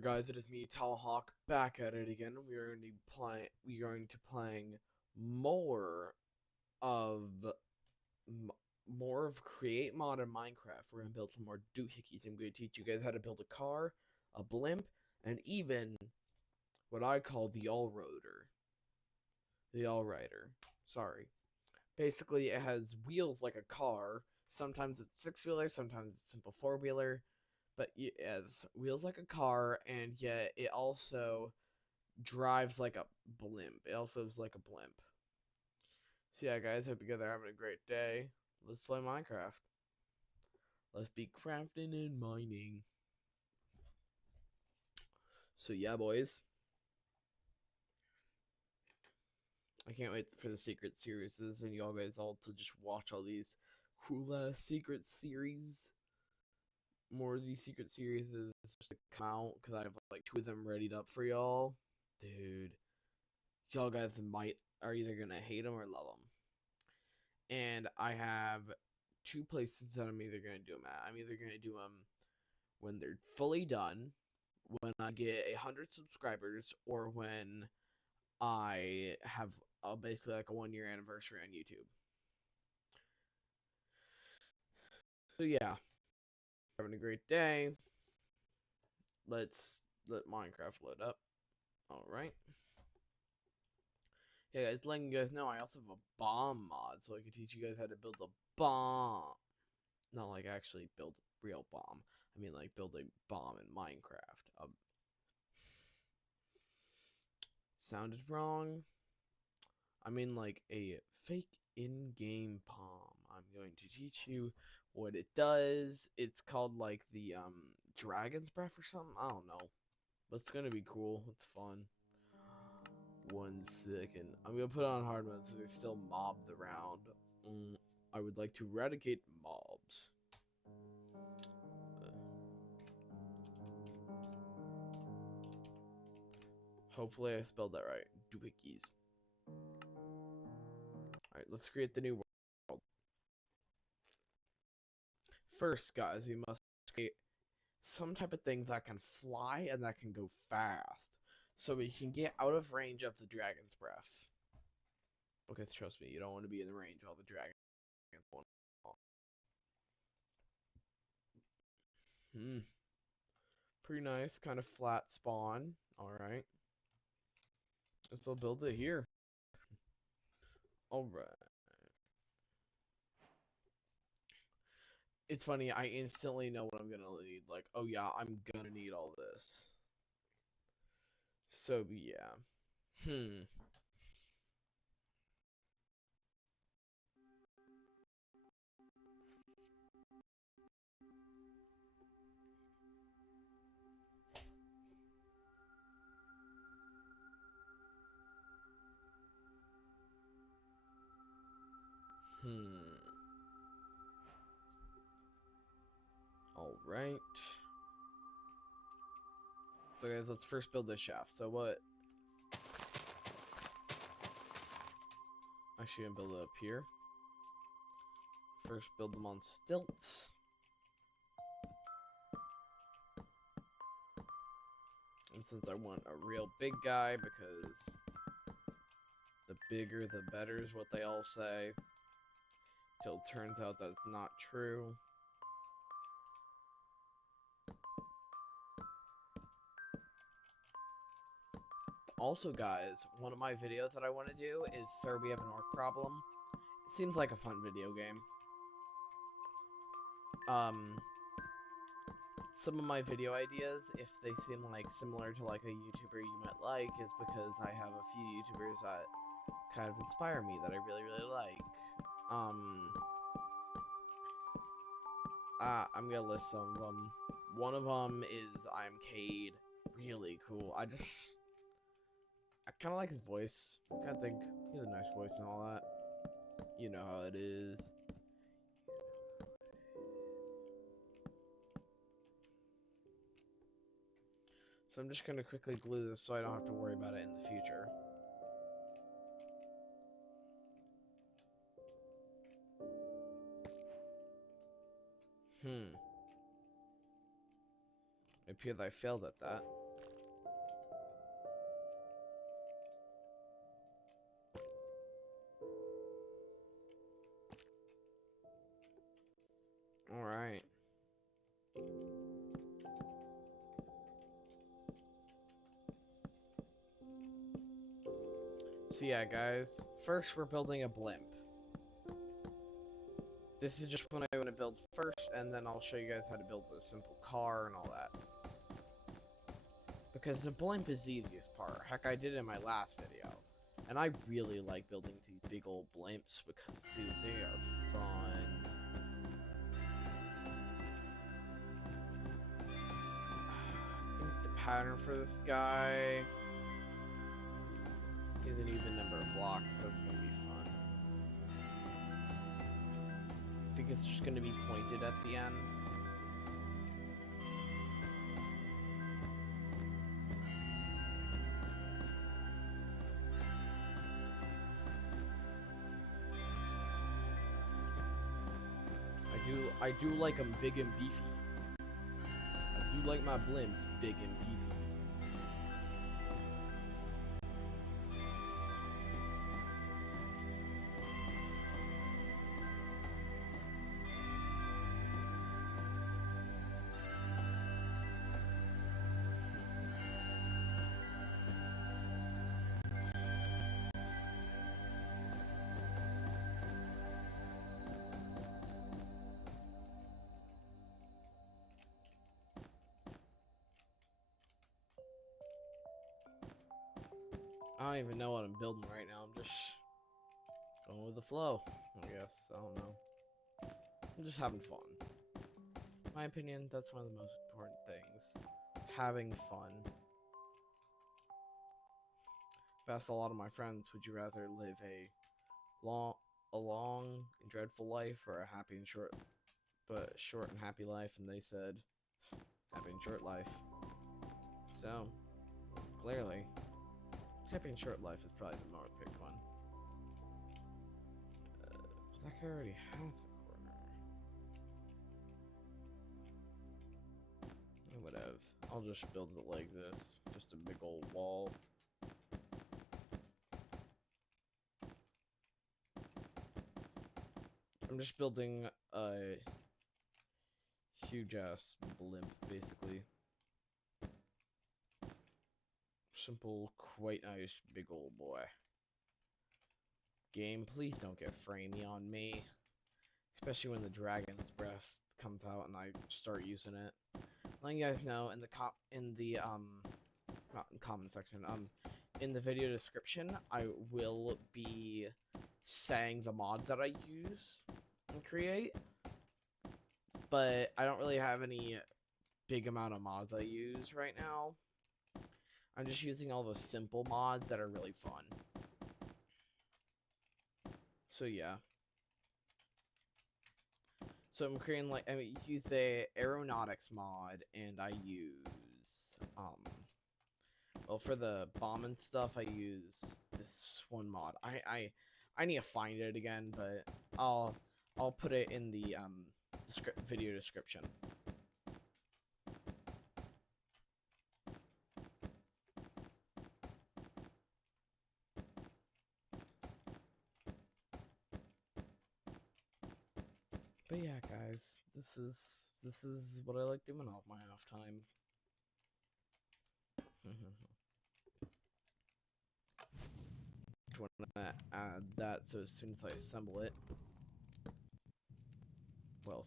Guys, it is me, Tallhawk, back at it again. We are going to playing more of more of Create Mod in Minecraft. We're gonna build some more Doohickeys. I'm gonna teach you guys how to build a car, a blimp, and even what I call the all-roader. The all-rider. Sorry. Basically, it has wheels like a car. Sometimes it's six-wheeler, sometimes it's simple four-wheeler. But it has wheels like a car, and yet it also drives like a blimp. It also is like a blimp. So yeah, guys, hope you guys are having a great day. Let's play Minecraft. Let's be crafting and mining. So yeah, boys. I can't wait for the secret series and y'all guys all to just watch all these cool ass secret series. More of these secret series just to come out because I have like 2 of them readied up for y'all. Dude, y'all guys are either gonna hate them or love them. And I have 2 places that I'm either gonna do them at. I'm either gonna do them when they're fully done, when I get 100 subscribers, or when I have basically like a 1-year anniversary on YouTube. So yeah, having a great day. Let's let Minecraft load up. All right. Yeah, guys, letting you guys know I also have a bomb mod, so I can teach you guys how to build a bomb. Not like actually build a real bomb. I mean like build a bomb in Minecraft. Sounded wrong. I mean like a fake in-game bomb. I'm going to teach you what it does. It's called like the dragon's breath or something. I don't know. But it's gonna be cool. It's fun. 1 second. I'm gonna put it on hard mode so they still mob the round. I would like to eradicate mobs. Hopefully I spelled that right. Doohickeys. Alright, let's create the new world. First, guys, we must create some type of thing that can fly and that can go fast. So we can get out of range of the dragon's breath. Because trust me, you don't want to be in the range of all the dragons. Pretty nice, kind of flat spawn. Alright. Guess I'll build it here. Alright. It's funny, I instantly know what I'm gonna need. Like, oh yeah, I'm gonna need all this. So yeah. Alright. So guys, let's first build this shaft. So what? Actually, I'm gonna build it up here. First, build them on stilts. And since I want a real big guy, because the bigger the better is what they all say. Till it turns out that it's not true. Also, guys, one of my videos that I want to do is Sir, We Have an Orc Problem. It seems like a fun video game. Some of my video ideas, if they seem like similar to like a YouTuber you might like, is because I have a few YouTubers that kind of inspire me that I really, really like. I'm gonna list some of them. One of them is I'm Cade. Really cool. I kind of like his voice. I kind of think he has a nice voice and all that. You know how it is. So I'm just gonna quickly glue this so I don't have to worry about it in the future. It appears I failed at that. So yeah, guys. First, we're building a blimp. This is just what I want to build first, and then I'll show you guys how to build a simple car and all that. Because the blimp is the easiest part. Heck, I did it in my last video. And I really like building these big old blimps because, dude, they are fun. I think the pattern for this guy is an even number of blocks, so it's going to be fun. I think it's just going to be pointed at the end. I do like them big and beefy. I do like my blimps big and beefy. I don't even know what I'm building right now. I'm just going with the flow, I guess. I don't know. I'm just having fun. In my opinion, that's one of the most important things. Having fun. I've asked a lot of my friends, would you rather live a long and dreadful life or a happy and short and happy life? And they said, happy and short life. So, clearly, happy and short life is probably the more picked one. That guy already has the corner. Whatever. I'll just build it like this. Just a big old wall. I'm just building a huge ass blimp, basically. Simple, quite nice, big old boy. Game, please don't get framey on me. Especially when the dragon's breast comes out and I start using it. Letting you guys know in the not in comment section, in the video description, I will be saying the mods that I use and create. But I don't really have any big amount of mods I use right now. I'm just using all the simple mods that are really fun. So yeah. So I'm creating use the Aeronautics mod, and I use well, for the bomb and stuff I use this one mod. I need to find it again, but I'll put it in the video description. But yeah, guys, this is what I like doing all my off time. Want to add that so as soon as I assemble it, well,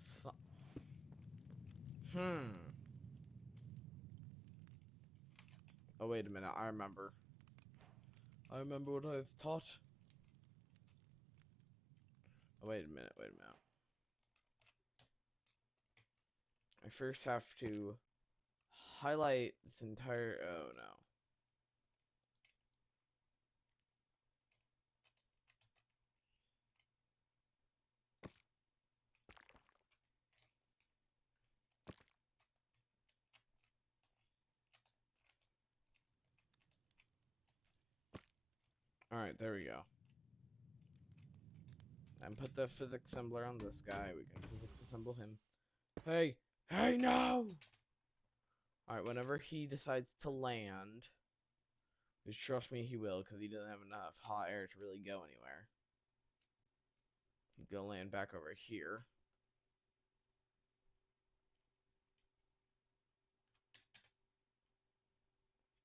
oh wait a minute, I remember what I was taught. Oh wait a minute. I first have to highlight this entire. Oh no. Alright, there we go. And put the physics assembler on this guy. We can physics assemble him. Hey! Hey, no! Alright, whenever he decides to land, which trust me he will, because he doesn't have enough hot air to really go anywhere. He's gonna land back over here.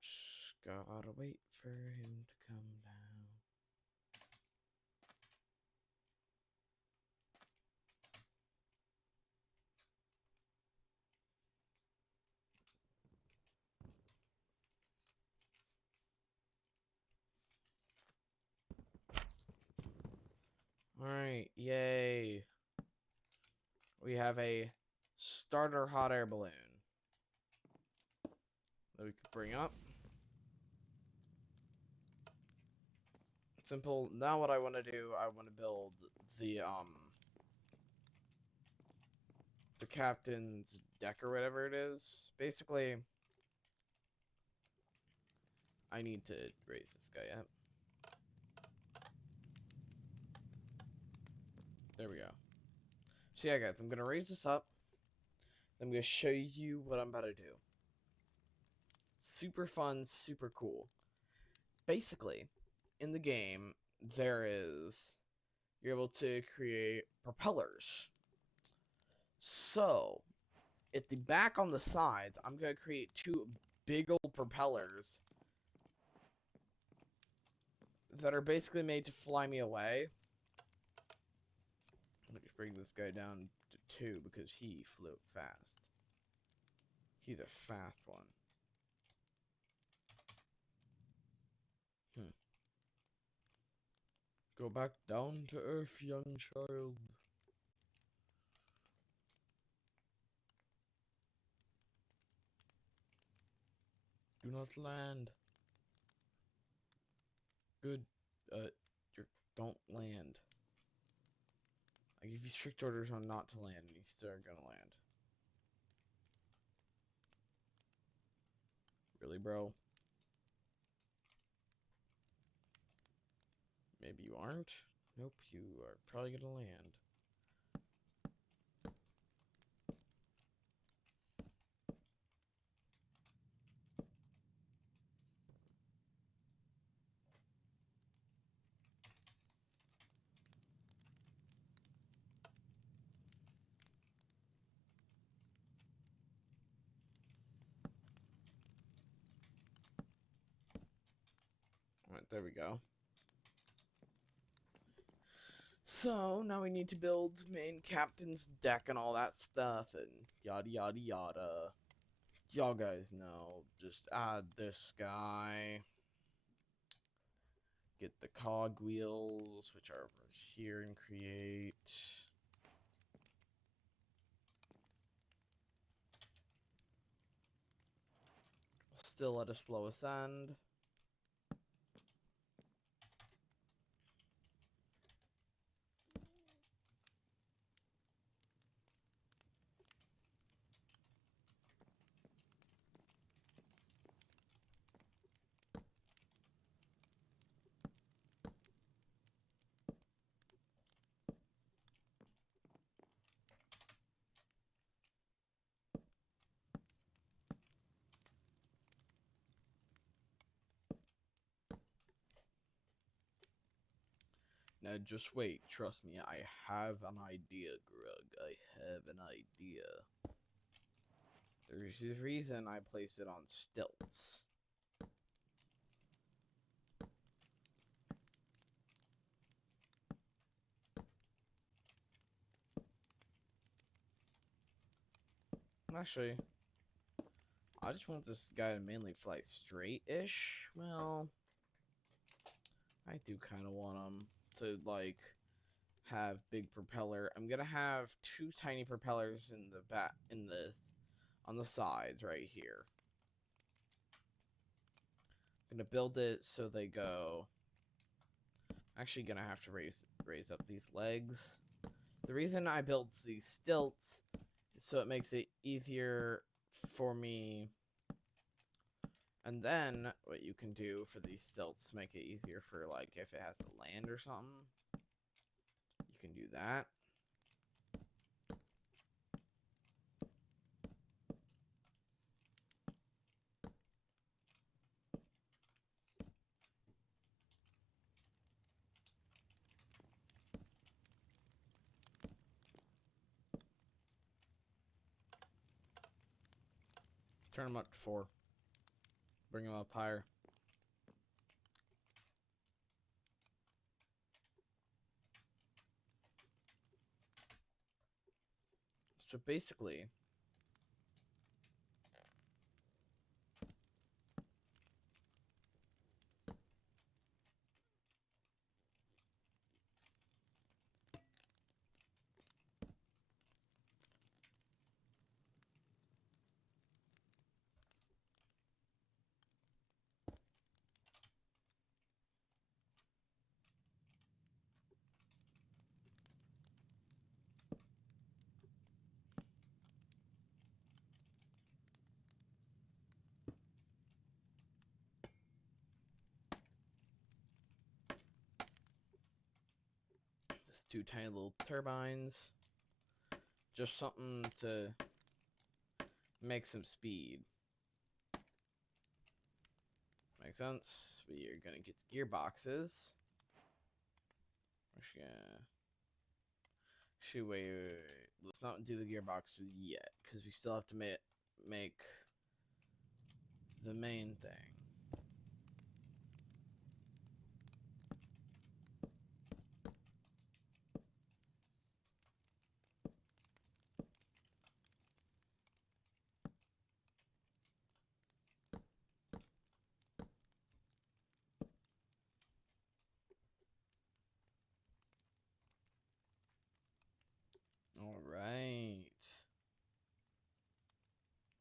Just gotta wait for him to come down. Alright, yay. We have a starter hot air balloon that we could bring up. Simple. Now what I want to do, I want to build the captain's deck or whatever it is. Basically, I need to raise this guy up. There we go. So yeah, guys, I'm going to raise this up. I'm going to show you what I'm about to do. Super fun, super cool. Basically, in the game, you're able to create propellers. So, at the back on the sides, I'm going to create two big old propellers that are basically made to fly me away. Let me bring this guy down to 2 because he flew fast. He's a fast one. Go back down to earth, young child. Do not land. Good. Don't land. I give you strict orders on not to land, and you still are gonna land. Really, bro? Maybe you aren't? Nope, you are probably gonna land. Alright, there we go. So, now we need to build main captain's deck and all that stuff, and yada yada yada. Y'all guys know, just add this guy. Get the cog wheels, which are over here, and create. Still at a slow ascend. Now just wait, trust me, I have an idea, Grug. I have an idea. There's a reason I place it on stilts. Actually, I just want this guy to mainly fly straight-ish. Well, I do kind of want him to, like, have big propeller. I'm gonna have 2 tiny propellers in the back, on the sides right here. I'm gonna build it so they go. Actually, gonna have to raise up these legs. The reason I build these stilts is so it makes it easier for me. And then what you can do for these stilts to make it easier for, like, if it has to land or something, you can do that. Turn them up to 4. Bring them up higher. So basically, 2 tiny little turbines. Just something to make some speed. Makes sense. We are gonna get gearboxes. Actually, wait. Let's not do the gearboxes yet, because we still have to make the main thing. All right.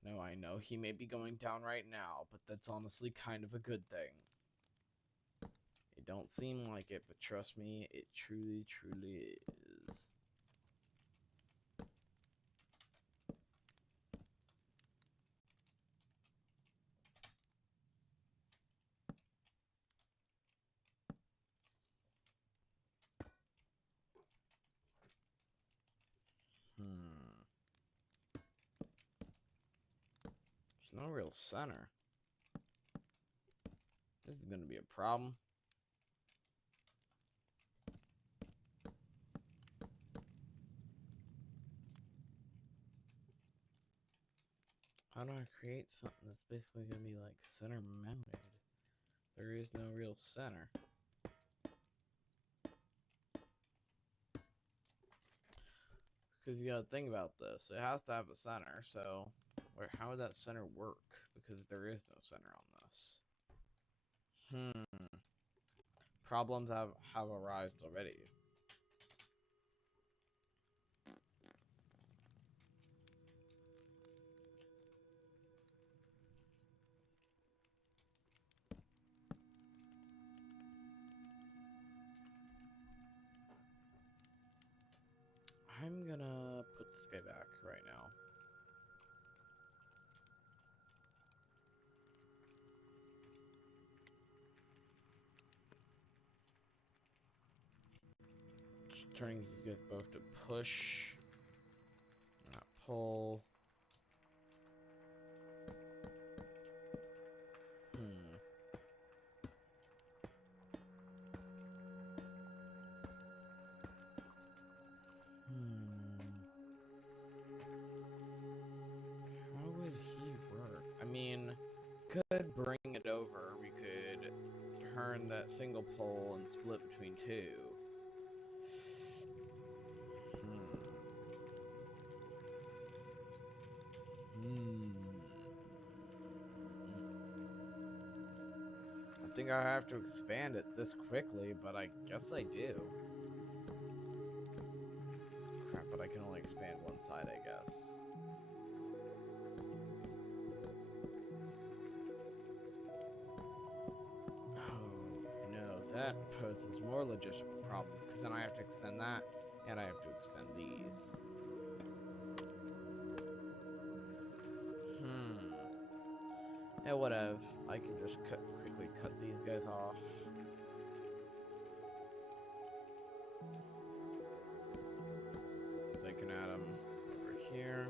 No, I know he may be going down right now, but that's honestly kind of a good thing. It don't seem like it, but trust me, it truly, truly is. There's no real center. This is gonna be a problem. How do I create something that's basically gonna be like center mounted? There is no real center. Because you gotta think about this. It has to have a center, so how would that center work? Because there is no center on this. Problems have arisen already. I'm gonna put this guy back right now. Just turning these guys both to push, not pull. How would he work? I mean, could bring it over. We could turn that single pole and split between 2. I think I have to expand it this quickly, but I guess I do. Crap, but I can only expand one side, I guess. Oh, no, that poses more logistical problems, because then I have to extend that, and I have to extend these. Yeah, whatever. I can just quickly cut these guys off. They can add them over here.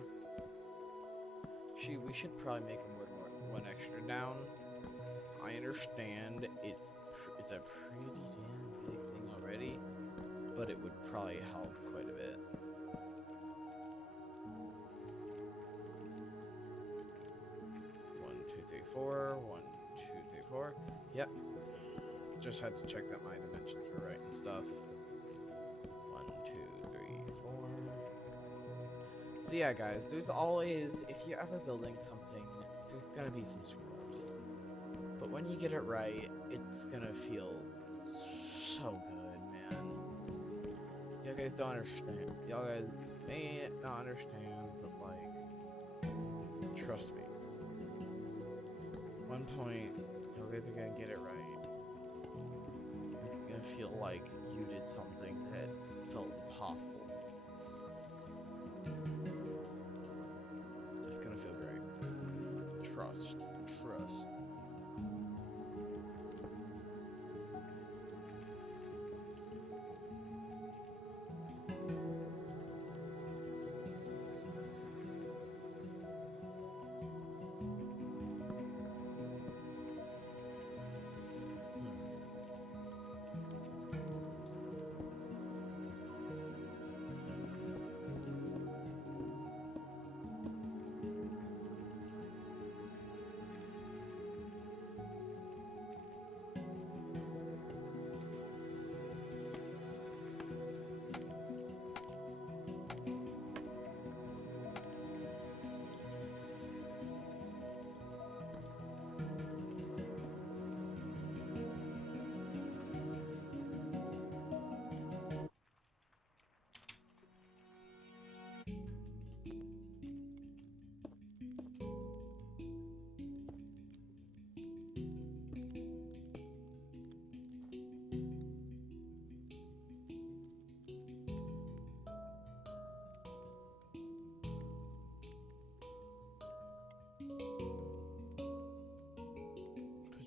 We should probably make one extra down. I understand it's a pretty damn big thing already, but it would probably help quite a bit. One, two, three, four. 1, 2, 3, 4. Yep. Just had to check that my dimensions were right and stuff. 1, 2, 3, 4. So yeah, guys, there's always, if you're ever building something, there's gonna be some screw-ups. But when you get it right, it's gonna feel so good, man. You guys don't understand. Y'all guys may not understand, but like, trust me. One point, y'all guys are gonna get it right. It's gonna feel like you did something that felt impossible. It's gonna feel great. Trust.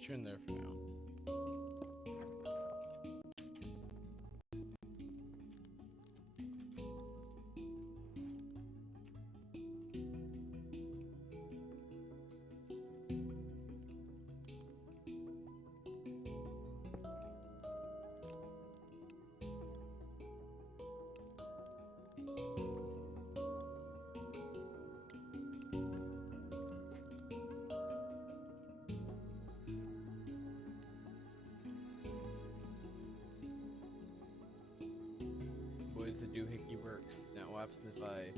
Put you in there for now. Boys, the doohickey works. Now what happens if I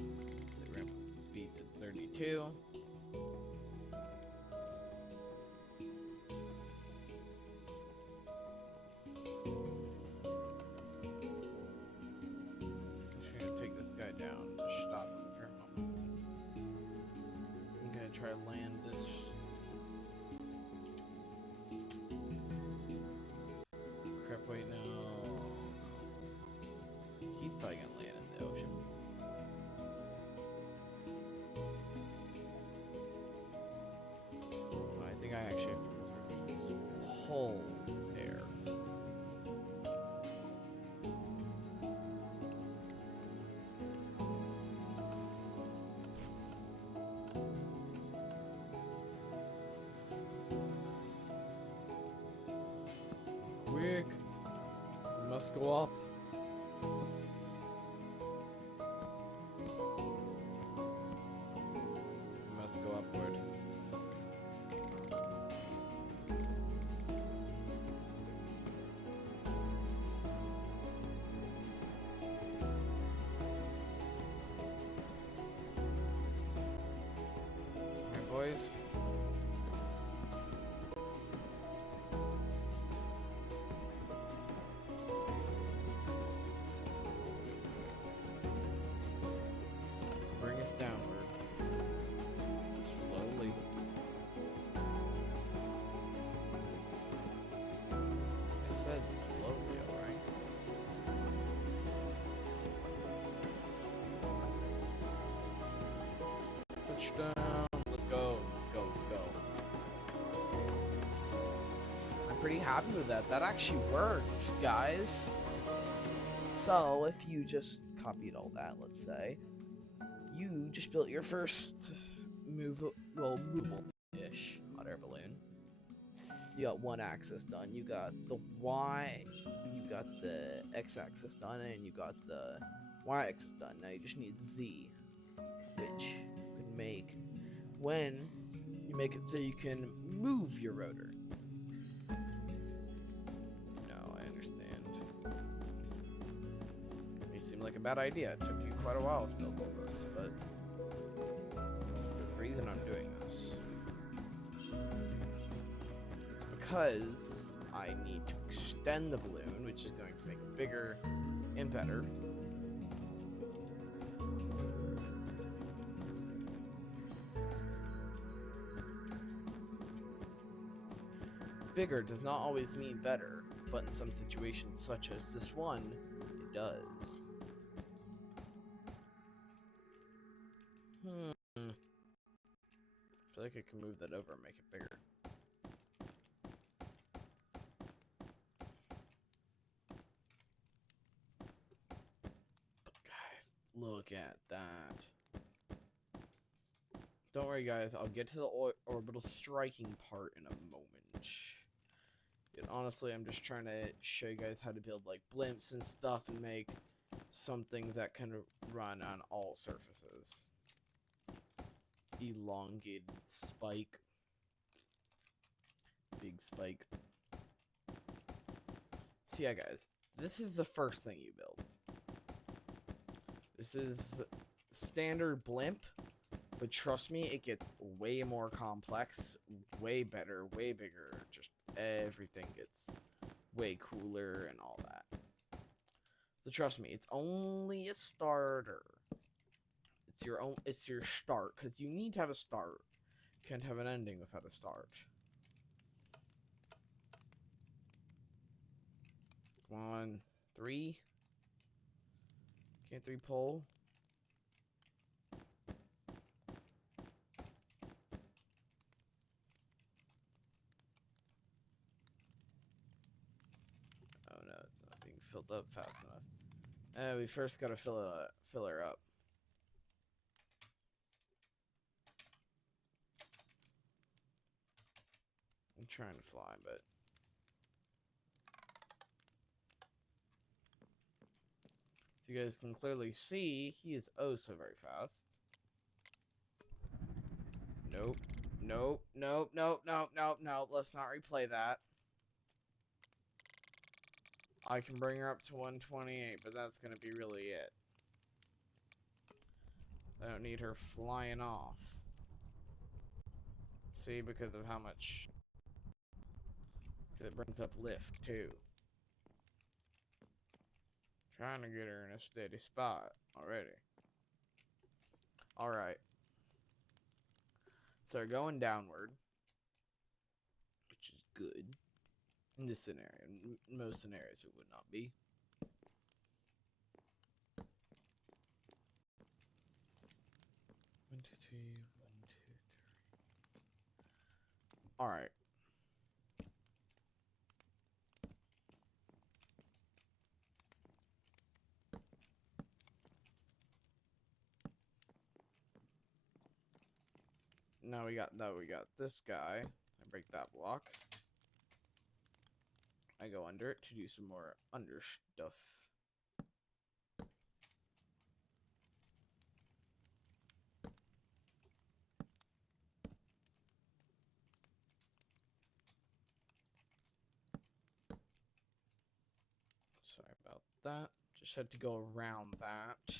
ramp up the speed to 32? Just gonna take this guy down. Just stop him for a moment. I'm gonna try to land this. Crap, wait, no. He's probably gonna land in the ocean. Oh, I think I actually have to reserve this whole air. Quick! We must go up. We must go upward. Alright, boys. Bring us downward. Slowly. I said slowly, alright? Touchdown! Let's go, let's go, let's go. I'm pretty happy with that. That actually worked, guys. So, if you just copied all that, let's say, you just built your first movable-ish hot air balloon. You got one axis done. You got the Y, you got the X axis done, and you got the Y axis done. Now you just need Z, which you can make when you make it so you can move your rotor. No, I understand. It may seem like a bad idea. It took you quite a while to build all this, but the reason I'm doing this is because I need to extend the balloon, which is going to make it bigger and better. Bigger does not always mean better, but in some situations, such as this one, it does. I feel like I can move that over and make it bigger. But guys, look at that. Don't worry, guys. I'll get to the orbital striking part in a moment. And honestly, I'm just trying to show you guys how to build like blimps and stuff and make something that can run on all surfaces. Elongated spike. Big spike. So yeah, guys, this is the first thing you build. This is standard blimp, but trust me, it gets way more complex, way better, way bigger. Just everything gets way cooler and all that. So trust me, it's only a starter. It's your start, because you need to have a start. You can't have an ending without a start. Come on, 3. Can't 3 pull? filled up fast enough. We first gotta fill her up. I'm trying to fly, but as you guys can clearly see, he is oh so very fast. Nope. Nope. Nope. Nope. Nope. Nope. Nope. Let's not replay that. I can bring her up to 128, but that's gonna be really it. I don't need her flying off. See, because of how much... Because it brings up lift, too. Trying to get her in a steady spot already. Alright. So we're going downward. Which is good. In this scenario. In most scenarios it would not be. One, two, three. 1, 2, 3. Alright. Now we got this guy. I break that block. I go under it to do some more under stuff. Sorry about that. Just had to go around that.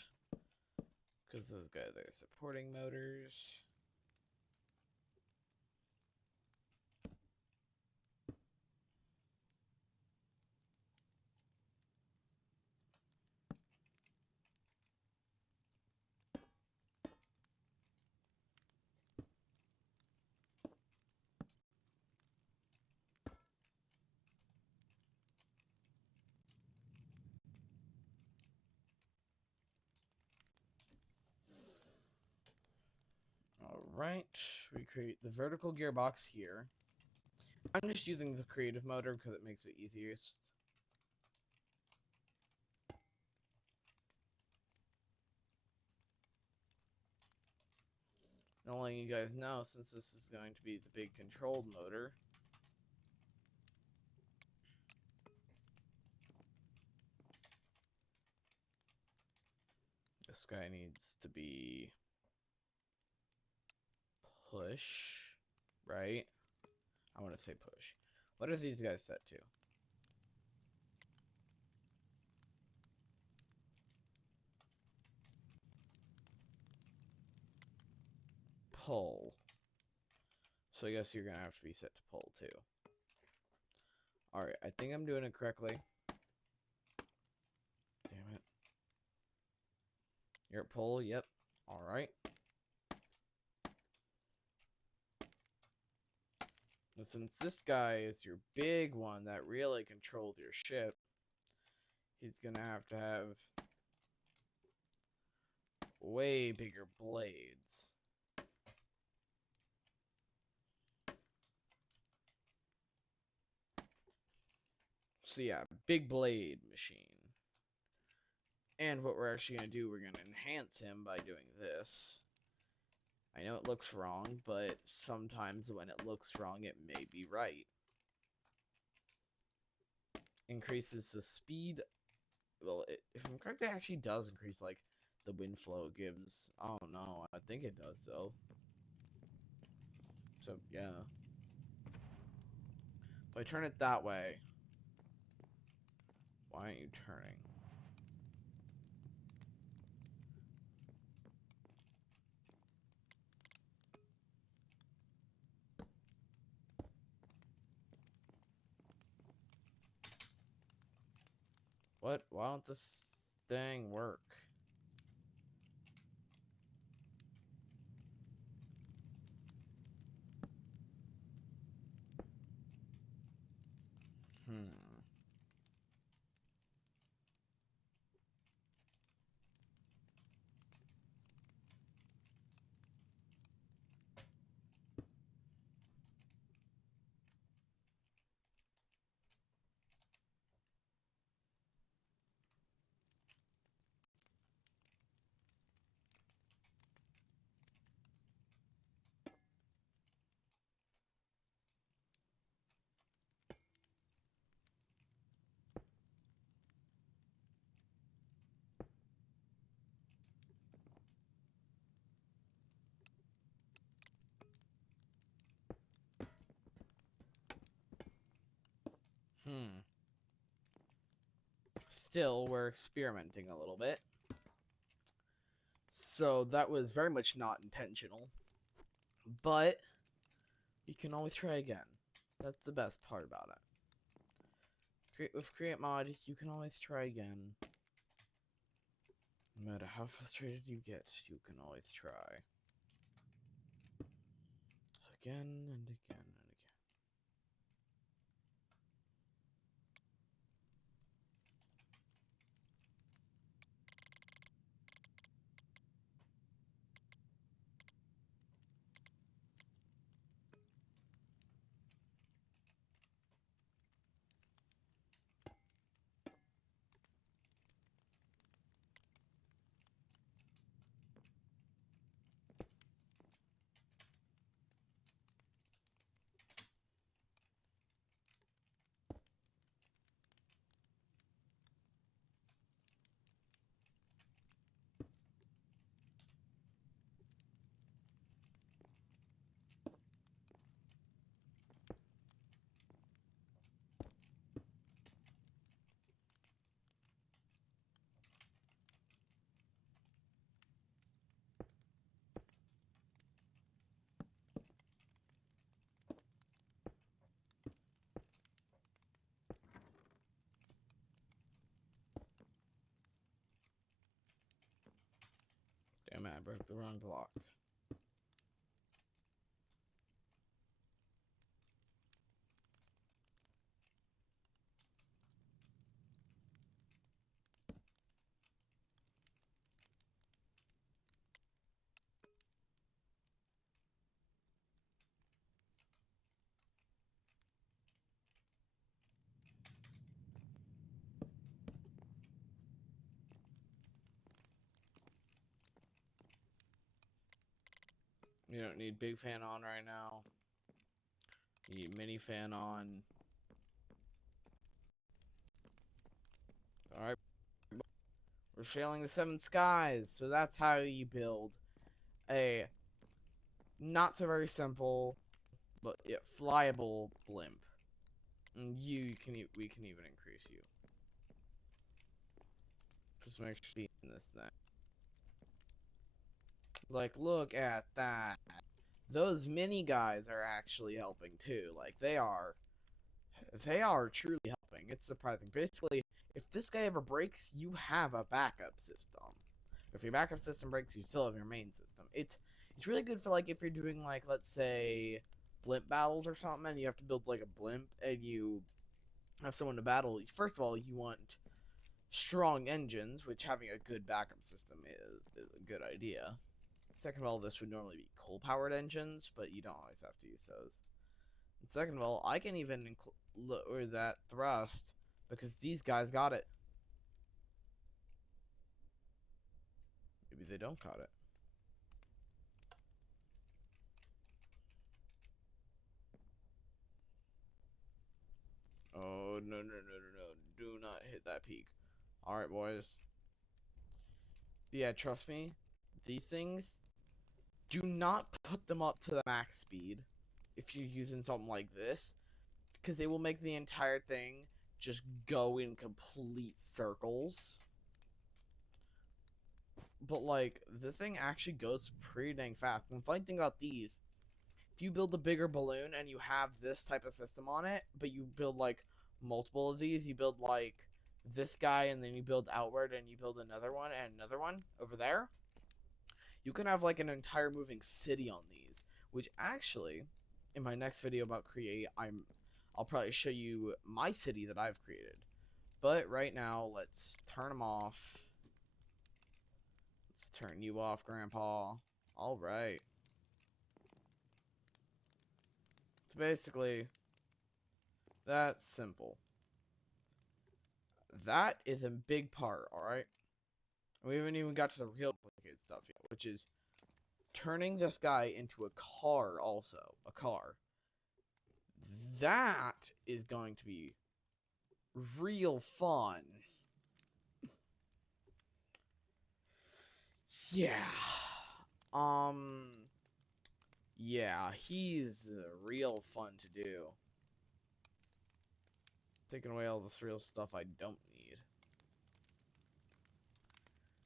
Because those guys are supporting motors. Alright, we create the vertical gearbox here. I'm just using the creative motor because it makes it easiest. And letting you guys know, since this is going to be the big controlled motor, this guy needs to be push, right? I want to say push. What are these guys set to? Pull. So I guess you're going to have to be set to pull too. Alright, I think I'm doing it correctly. Damn it. You're at pull, yep. Alright. But since this guy is your big one that really controls your ship, he's gonna have to have way bigger blades. So yeah, big blade machine. And what we're actually gonna do, we're gonna enhance him by doing this. I know it looks wrong, but sometimes when it looks wrong, it may be right. Increases the speed. Well, if I'm correct, it actually does increase, like, the wind flow it gives. I don't know. I think it does, though. So, yeah. If I turn it that way, why aren't you turning? What? Why don't this thing work? Still, we're experimenting a little bit. So that was very much not intentional. But you can always try again. That's the best part about it. With Create Mod, you can always try again. No matter how frustrated you get, you can always try. Again and again and again. Damn it, I broke the wrong block. You don't need big fan on right now. You need mini fan on. Alright. We're sailing the seven skies. So that's how you build a not so very simple, but yeah, flyable blimp. And we can even increase you. Just make sure you in this thing. Like, look at that. Those mini guys are actually helping too. Like, they are truly helping. It's surprising. Basically, if this guy ever breaks, you have a backup system. If your backup system breaks, you still have your main system. It's really good for, like, if you're doing, like, let's say blimp battles or something, and you have to build like a blimp and you have someone to battle. First of all, you want strong engines, which having a good backup system is a good idea. Second of all, this would normally be coal-powered engines, but you don't always have to use those. And second of all, I can even lower that thrust because these guys got it. Maybe they don't got it. Oh, no, no, no, no, no. Do not hit that peak. Alright, boys. Yeah, trust me. These things, do not put them up to the max speed if you're using something like this, because they will make the entire thing just go in complete circles. But, like, this thing actually goes pretty dang fast. And the funny thing about these, if you build a bigger balloon and you have this type of system on it, but you build, like, multiple of these, you build, like, this guy, and then you build outward, and you build another one, and another one over there, you can have, like, an entire moving city on these, which actually, in my next video about create, I'll probably show you my city that I've created. But right now, let's turn them off. Let's turn you off, Grandpa. All right. So basically, that's simple. That is a big part, alright? We haven't even got to the real complicated stuff yet, which is turning this guy into a car also. A car. That is going to be real fun. Yeah. Yeah, he's real fun to do. Taking away all this real stuff I don't need.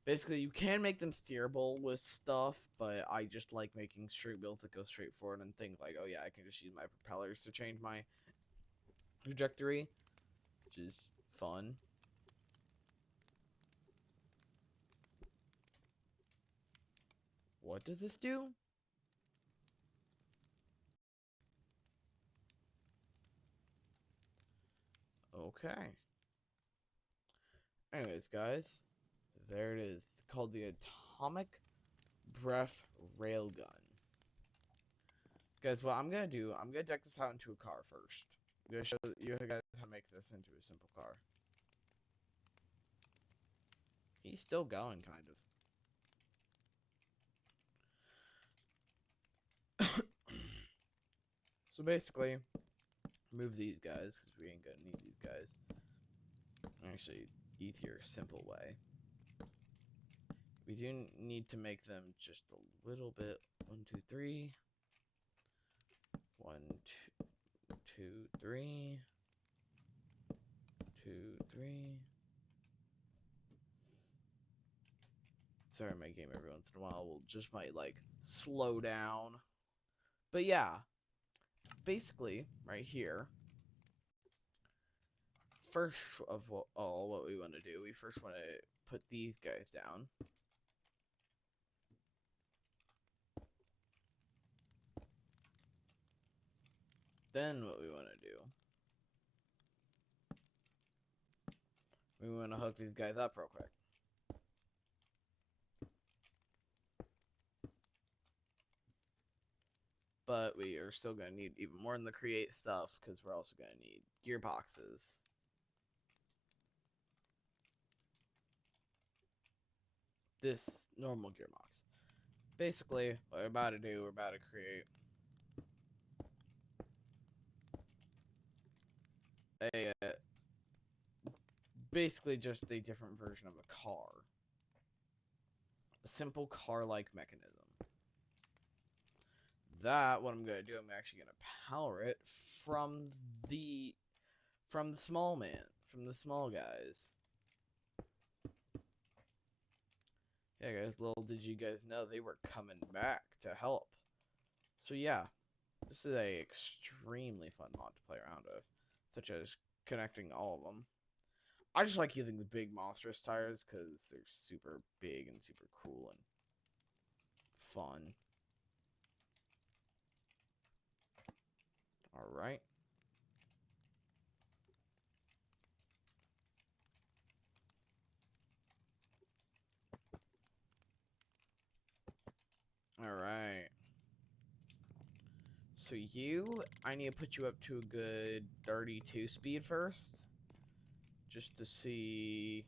Basically, you can make them steerable with stuff, but I just like making straight builds that go straight forward and think like, oh yeah, I can just use my propellers to change my trajectory, which is fun. What does this do? Okay. Anyways, guys, there it is. It's called the Atomic Breath Railgun. Guys, what I'm gonna do, I'm gonna deck this out into a car first. I'm gonna show you guys how to make this into a simple car. He's still going, kind of. So basically, move these guys, because we ain't gonna need these guys. Actually, easier, simple way. We do need to make them just a little bit. 1, 2, 3. 1, 2, 3. 2, 3. Sorry, my game every once in a while will just might like slow down. But yeah, basically right here. First of all, what we want to do, we first want to put these guys down. Then what we want to do, we want to hook these guys up real quick. But we are still going to need even more in the create stuff, because we're also going to need gearboxes. This normal gearbox. Basically, what we're about to do, we're about to create a basically just a different version of a car. A simple car-like mechanism. That, what I'm going to do, I'm actually going to power it from the small man, from the small guys. Yeah, guys, little did you guys know they were coming back to help. So yeah, this is a extremely fun mod to play around with, such as connecting all of them. I just like using the big monstrous tires because they're super big and super cool and fun. Alright. Alright. So I need to put you up to a good 32 speed first. Just to see...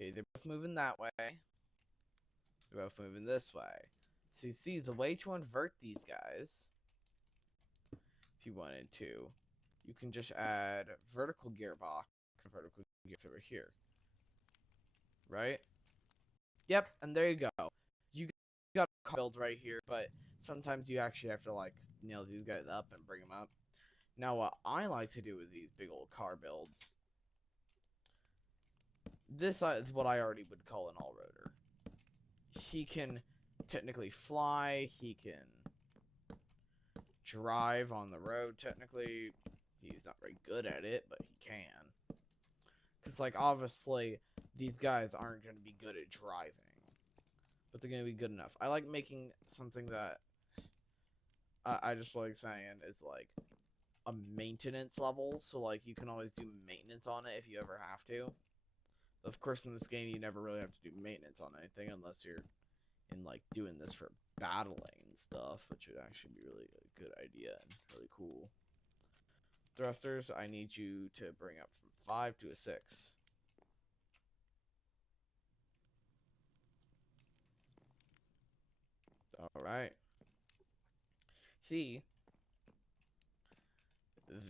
Okay, they're both moving that way. They're both moving this way. So you see, the way to invert these guys, if you wanted to, you can just add vertical gearbox and vertical gears over here. Right? Yep, and there you go. You got a build right here, but sometimes you actually have to, like, nail these guys up and bring them up. Now, what I like to do with these big old car builds, this is what I already would call an all-roader. He can technically fly, he can drive on the road, technically. He's not very good at it, but he can. Because, like, obviously, these guys aren't going to be good at driving. But they're going to be good enough. I like making something that I just like saying is, like, a maintenance level. So, like, you can always do maintenance on it if you ever have to. Of course, in this game, you never really have to do maintenance on anything unless you're in, like, doing this for battling and stuff, which would actually be really a good idea and really cool. Thrusters, I need you to bring up from 5 to a 6. Alright. See,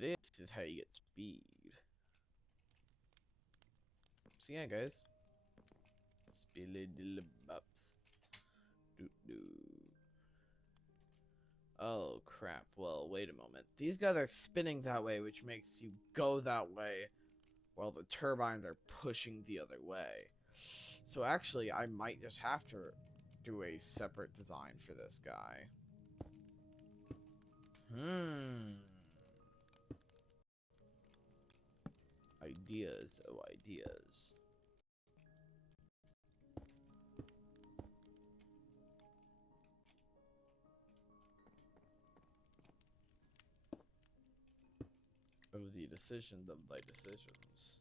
this is how you get speed. So yeah, guys. Spilly-dilly-bops. Doo-doo. Oh crap. Well, wait a moment. These guys are spinning that way, which makes you go that way while the turbines are pushing the other way. So actually, I might just have to do a separate design for this guy. Ideas, oh ideas. Of the decisions of thy decisions.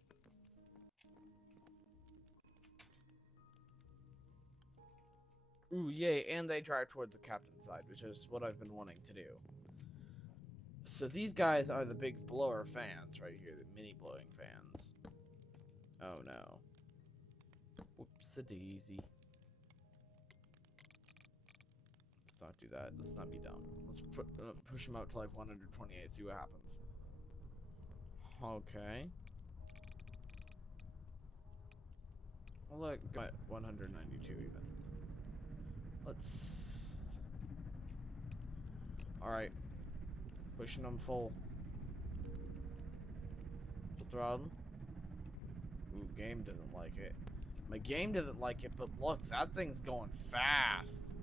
Ooh, yay, and they drive towards the captain's side, which is what I've been wanting to do. So these guys are the big blower fans right here, the mini blowing fans. Oh no. Whoops-a-daisy. Let's not do that. Let's not be dumb. Let's push them out to like 128, see what happens. Okay. Well, look, got 192 even. Let's... Alright. Pushing them full. Full throttle. Ooh, game doesn't like it. My game doesn't like it, but look, that thing's going fast.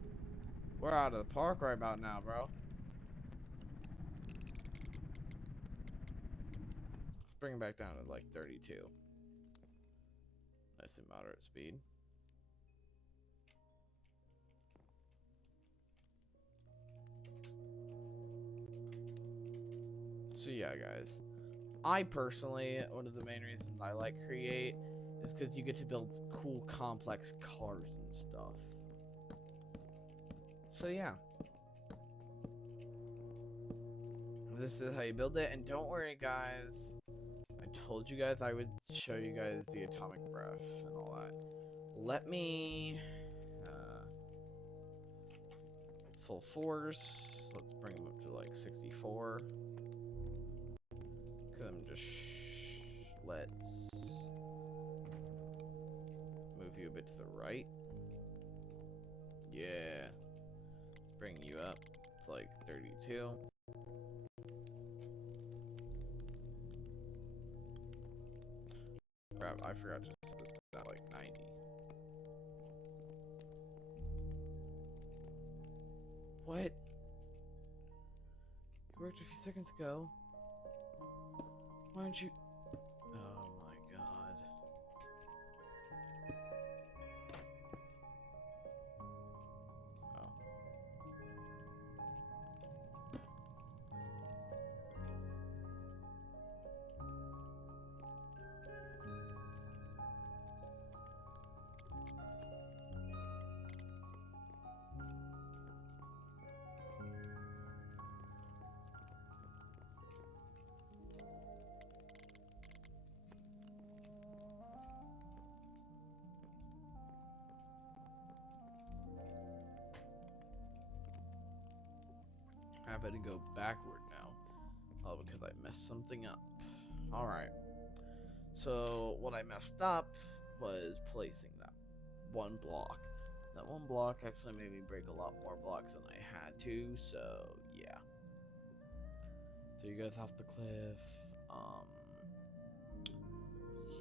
We're out of the park right about now, bro. Let's bring it back down to like 32. Nice and moderate speed. So yeah, guys. I personally, one of the main reasons I like Create is because you get to build cool, complex cars and stuff. So yeah. This is how you build it, and don't worry, guys. I told you guys I would show you guys the atomic breath and all that. Let me... full force. Let's bring them up to like 64. Let's move you a bit to the right. Yeah. Bring you up to like 32. Crap, I forgot to set this down like 90. What? It worked a few seconds ago. Why don't you... Oh my god. Oh. I better go backward now. Oh, because I messed something up. Alright. So, what I messed up was placing that one block. That one block actually made me break a lot more blocks than I had to, so yeah. So you guys off the cliff.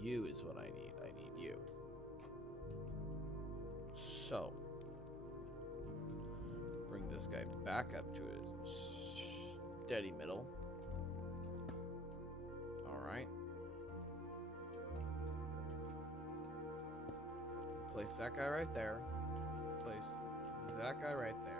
You is what I need. I need you. So, bring this guy back up to his steady middle. Alright. Place that guy right there. Place that guy right there.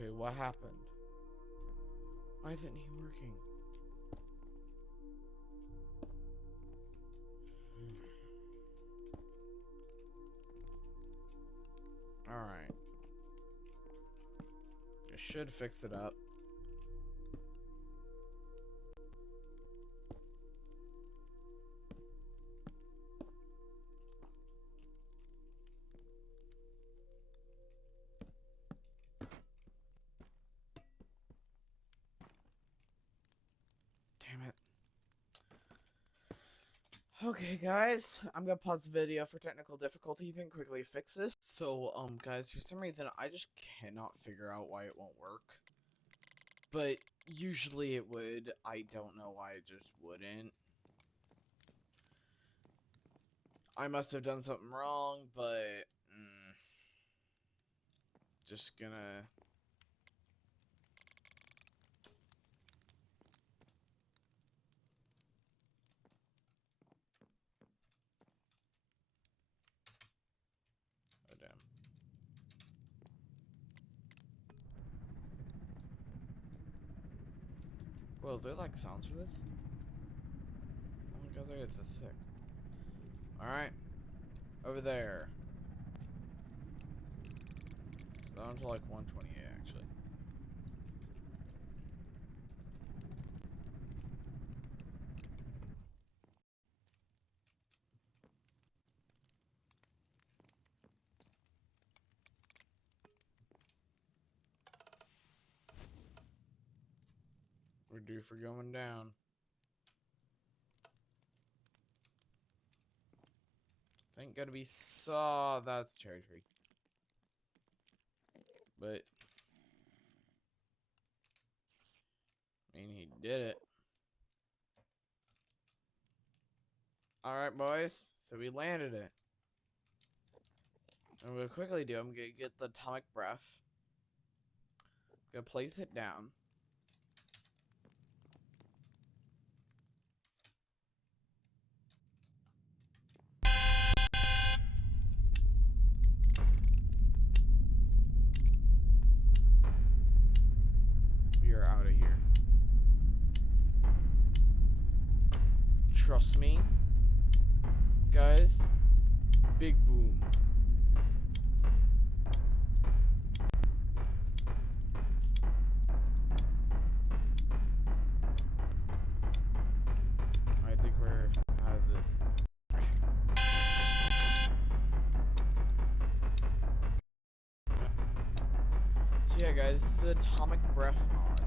Okay, what happened? Why isn't he working? Alright. I should fix it up. Damn it. Okay, guys, I'm gonna pause the video for technical difficulties and quickly fix this. So, guys, for some reason, I just cannot figure out why it won't work. But usually it would. I don't know why it just wouldn't. I must have done something wrong, but just gonna. Oh damn. Well, is there like sounds for this? Oh my god, there is. That's sick. Alright. Over there. So down to like 128 actually. We're due for going down. Ain't gonna be saw. That's a cherry tree. But I mean, he did it. Alright, boys. So we landed it. And what I'm gonna quickly do, I'm gonna get the atomic breath. Gonna place it down. We are out of here. Trust me. Guys. Big boom. I think we're out of the... So yeah, guys, this is the atomic breath mod.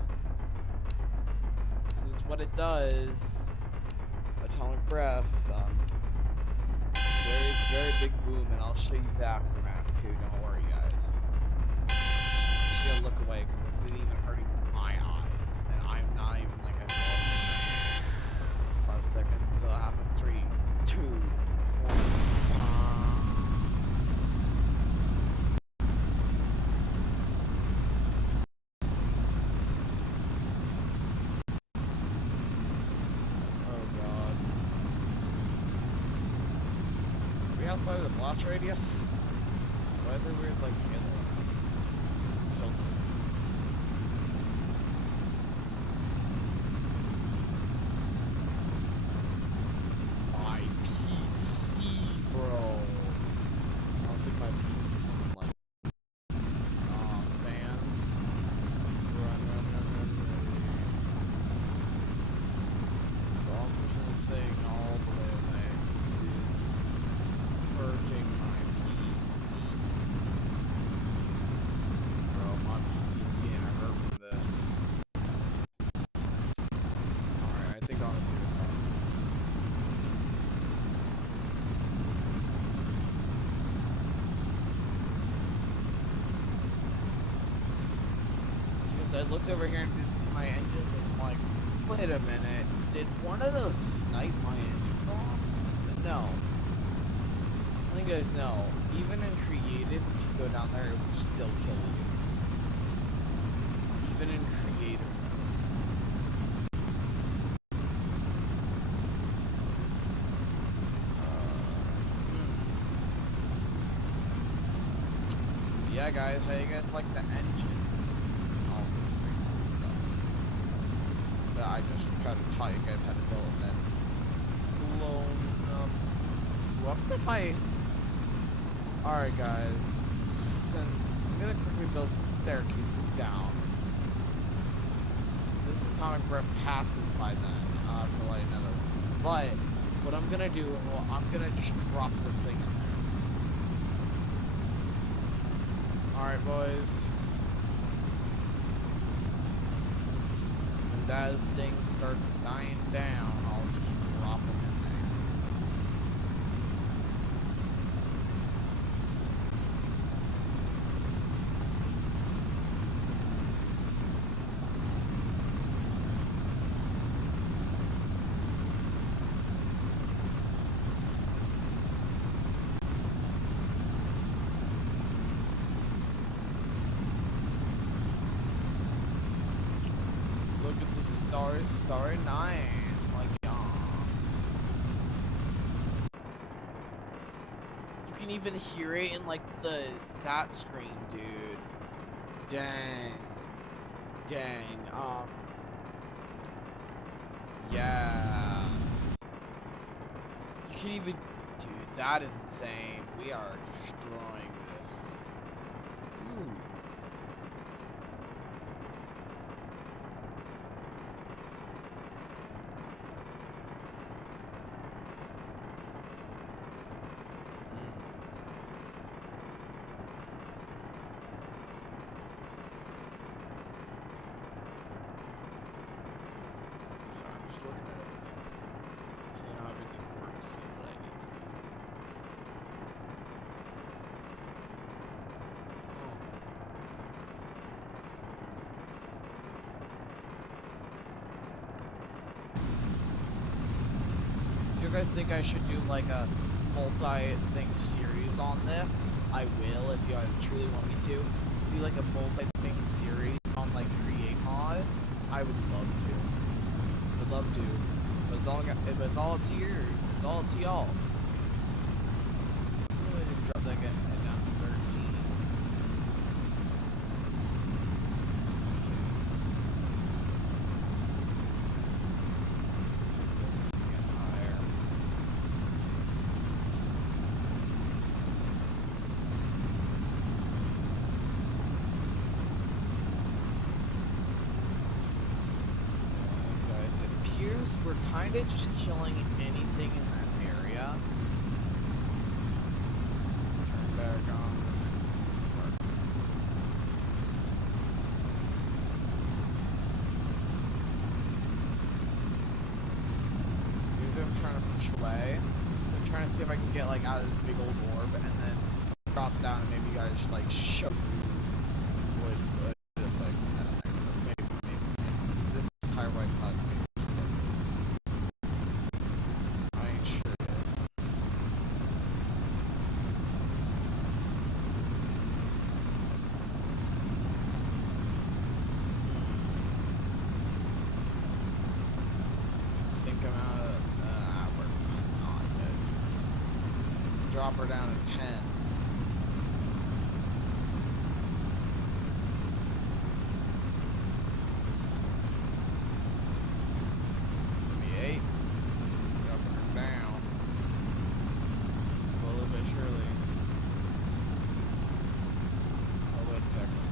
This is what it does. Atomic breath. Very big boom, and I'll show you the aftermath too. Don't worry, guys. I'm just gonna look away because this isn't even hurting my eyes, and I'm not even like a 5 seconds. So it happens. 3, 2, 1. By the blast radius? Why are there weird like my PC, bro. I don't think my PC can like fans. Run. So I'm pushing this thing all the way away. Purging my PC. Bro, my PC can't hurt from this. Alright, I think honestly it's fine. Because I looked over here and didn't see my engine, and I'm like, wait a minute, did one of those snipe my engine off? But no. I think you guys know, even in creative, if you go down there, it will still kill you. Even in creative yeah, guys, how you guys like the engine? I just kind of taught you guys how to build it. Clone them. What if I... Alright guys, since I'm gonna quickly build some staircases down. This atomic breath passes by then, for like another. But, what I'm gonna do, well, I'm gonna just drop this thing in there. Alright boys. When that thing starts dying down, I'll just drop them in there. Look at the stars, Starry Night. Like, yawns. You can even hear it in like that screen, dude. Dang. Yeah. You can even, dude, that is insane. We are destroying this. Ooh. Looking at it, seeing how everything works, seeing what I need to do. Do you guys think I should do like a multi-thing series on this? I will, if you guys truly want me to. Do like a multi-thing series on like Create Mod. I would love to. Love to, but it's all up to you. It's all up to y'all. I'm gonna drop that guy down to 13. Get higher. We're kind of just killing anything in that area. Turn back on and then work. Maybe I'm trying to push away. I'm trying to see if I can get like out of this big old orb and then drop down and maybe you guys just like show would just like maybe this high right cut maybe. Drop her down to 10. Maybe 8. Dropping her down. Slowly but surely. Oh, wait a second.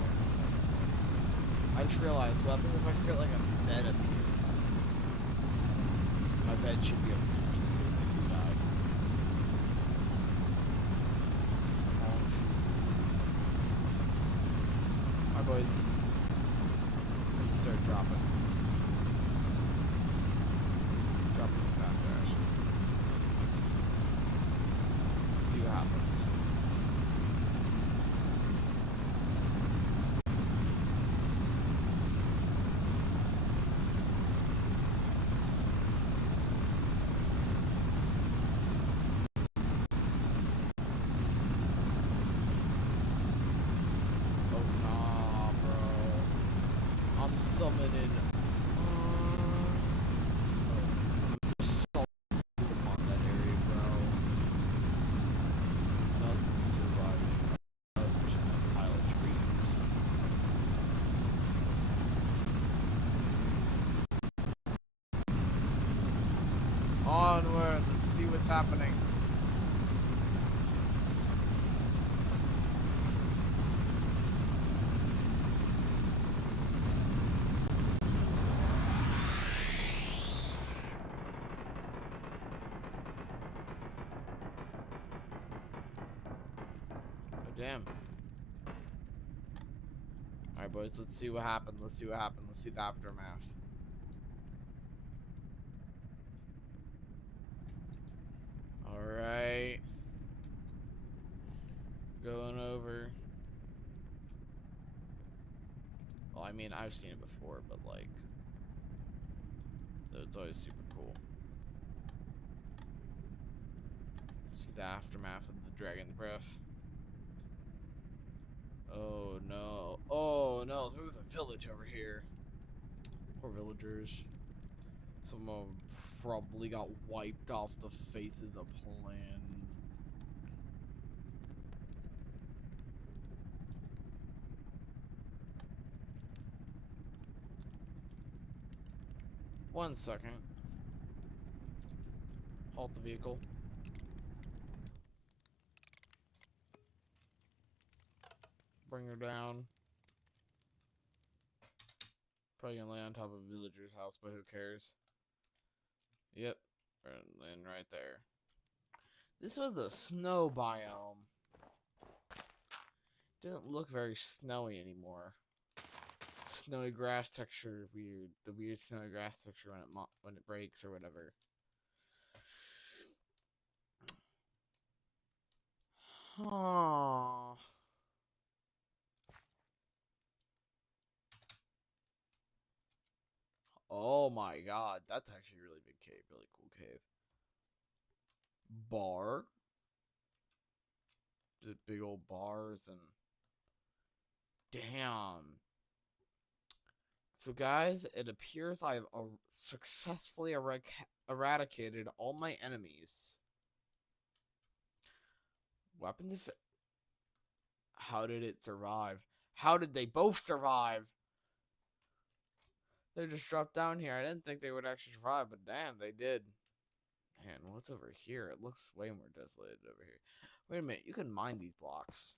I just realized, what happens if I create like a bed up here? My bed should be up here. Boys, start dropping. Dropping faster, actually. See what happens. Summoning. So on that area, bro. Nothing surviving. There's a pile of trees. happening? Oh, damn. Alright, boys, let's see what happened. Let's see what happened. Let's see the aftermath. Alright. Going over. Well, I mean, I've seen it before, but, like, it's always super cool. See the aftermath of the dragon's breath. Oh, no. Oh, no. There was a village over here. Poor villagers. Some of them probably got wiped off the face of the planet. 1 second. Halt the vehicle. Bring her down. Probably gonna lay on top of a villager's house, but who cares? Yep. And right there. This was the snow biome. Doesn't look very snowy anymore. Snowy grass texture, weird. The weird snowy grass texture when it breaks or whatever. Huh. Oh my god, that's actually a really big cave, really cool cave. Bar. Just big old bars and damn. So guys, it appears I've successfully eradicated all my enemies. Weapons if how did it survive? How did they both survive? They just dropped down here. I didn't think they would actually survive, but damn, they did. Man, what's over here? It looks way more desolated over here. Wait a minute, you can mine these blocks.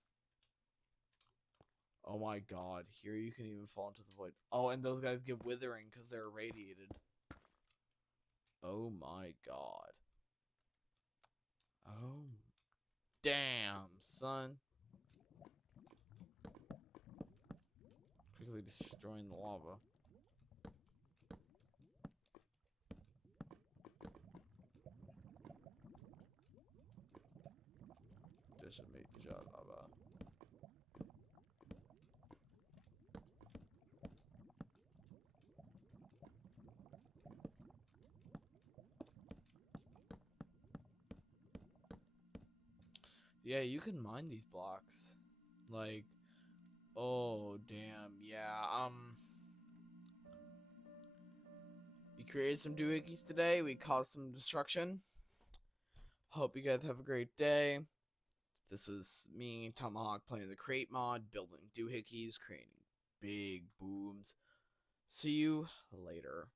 Oh my god, here you can even fall into the void. Oh, and those guys get withering because they're irradiated. Oh my god. Oh, damn, son. Quickly destroying the lava. Decimate lava. Yeah, you can mine these blocks. Like, oh damn, yeah. We created some doohickeys today. We caused some destruction. Hope you guys have a great day. This was me, Tomahawk, playing the crate mod, building doohickeys, creating big booms. See you later.